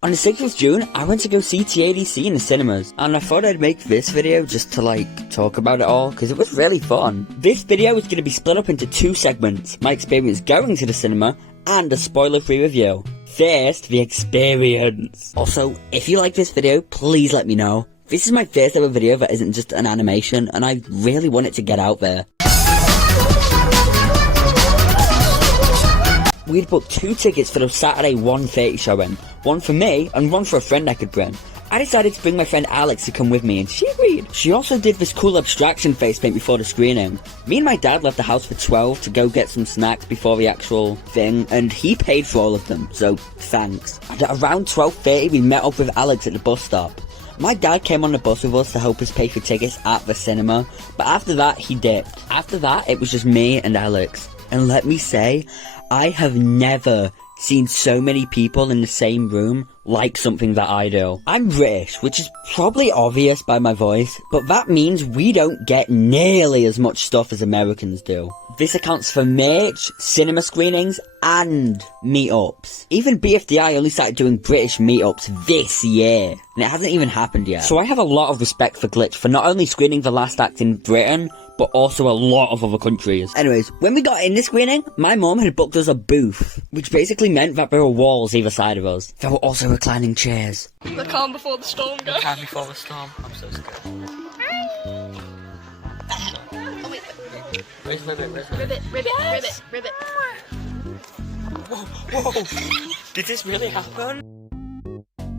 On the 6th of June, I went to go see TADC in the cinemas, and I thought I'd make this video just to talk about it all, because it was really fun. This video is going to be split up into two segments, my experience going to the cinema, and a spoiler-free review. First, the experience. Also, if you like this video, please let me know. This is my first ever video that isn't just an animation, and I really want it to get out there. We'd booked 2 tickets for the Saturday 1:30 showing, one for me and one for a friend I could bring. I decided to bring my friend Alex to come with me and she agreed. She also did this cool abstraction face paint before the screening. Me and my dad left the house for 12 to go get some snacks before the actual thing, and he paid for all of them, so thanks. And at around 12:30 we met up with Alex at the bus stop. My dad came on the bus with us to help us pay for tickets at the cinema, but after that he dipped. After that it was just me and Alex. And let me say, I have never seen so many people in the same room like something that I do. I'm British, which is probably obvious by my voice, but that means we don't get nearly as much stuff as Americans do. This accounts for merch, cinema screenings, and meetups. Even BFDI only started doing British meetups this year, and it hasn't even happened yet. So I have a lot of respect for Glitch for not only screening the last act in Britain, but also a lot of other countries. Anyways, when we got in the screening, my mum had booked us a booth, which basically meant that there were walls either side of us. There were also reclining chairs. The calm before the storm, guys. The calm before the storm. I'm so scared. Oh, wait. Where's Ribbit? Ribbit. Whoa! Did this really happen?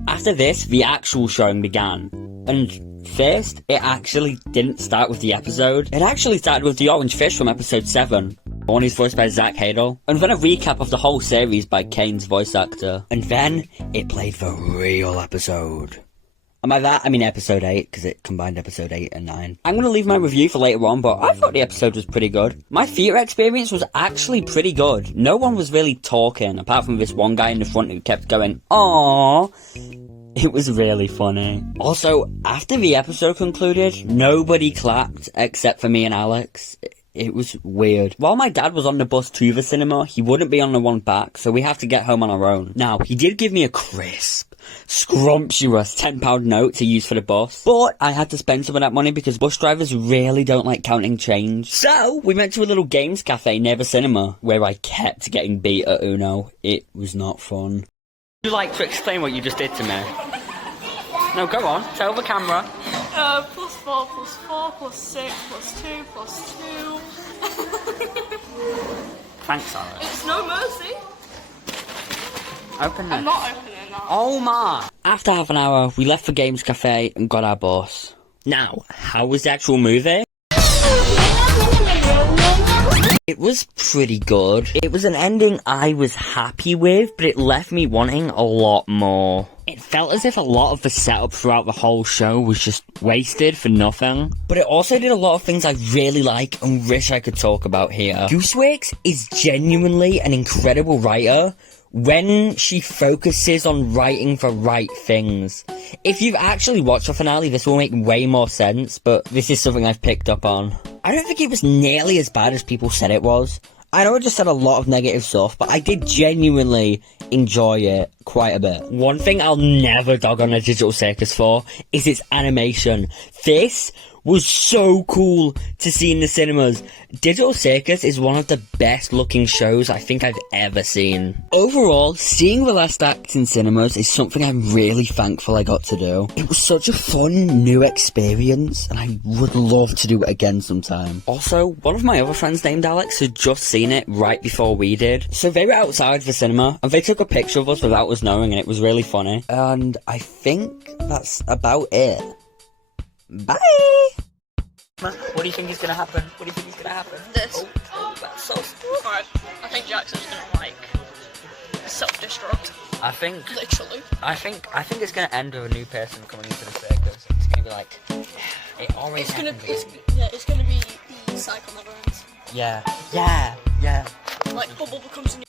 After this, the actual showing began. And first, it actually didn't start with the episode. It actually started with the orange fish from episode 7. One is voiced by Zach Hadel. And then a recap of the whole series by Kane's voice actor. And then, it played the real episode. And by that, I mean episode 8, because it combined episode 8 and 9. I'm going to leave my review for later on, but I thought the episode was pretty good. My theatre experience was actually pretty good. No one was really talking, apart from this one guy in the front who kept going, "Aww." It was really funny. Also, after the episode concluded, nobody clapped except for me and Alex. It was weird. While my dad was on the bus to the cinema, he wouldn't be on the one back, so we have to get home on our own. Now, he did give me a crisp, scrumptious £10 note to use for the bus, but I had to spend some of that money because bus drivers really don't like counting change. So, we went to a little games cafe near the cinema, where I kept getting beat at Uno. It was not fun. Would you like to explain what you just did to me? No, go on. Tell the camera. +4 + 4 + 6 + 2 + 2. Thanks, Alex. It's no mercy. Open I'm it. not opening that. Oh my! After half an hour, we left the games cafe and got our bus. Now, how was the actual movie? It was pretty good. It was an ending I was happy with, but it left me wanting a lot more. It felt as if a lot of the setup throughout the whole show was just wasted for nothing. But it also did a lot of things I really like and wish I could talk about here. Gooseworks is genuinely an incredible writer when she focuses on writing the right things. If you've actually watched the finale, this will make way more sense, but this is something I've picked up on. I don't think it was nearly as bad as people said it was. I know I just said a lot of negative stuff, but I did genuinely enjoy it quite a bit. One thing I'll never dog on a Digital Circus for is its animation. This was so cool to see in the cinemas. Digital Circus is one of the best looking shows I think I've ever seen. Overall, seeing the last act in cinemas is something I'm really thankful I got to do. It was such a fun new experience and I would love to do it again sometime. Also, one of my other friends named Alex had just seen it right before we did. So they were outside the cinema and they took a picture of us without us knowing and it was really funny. And I think that's about it. Bye! What do you think is gonna happen? What do you think is gonna happen? This. Oh, that's so Alright, I think Jackson's gonna self-destruct. I think Literally. it's gonna end with a new person coming into the circus. It's gonna be like it always happens. It's gonna be the cycle never ends. Yeah. Like Bubble becomes a new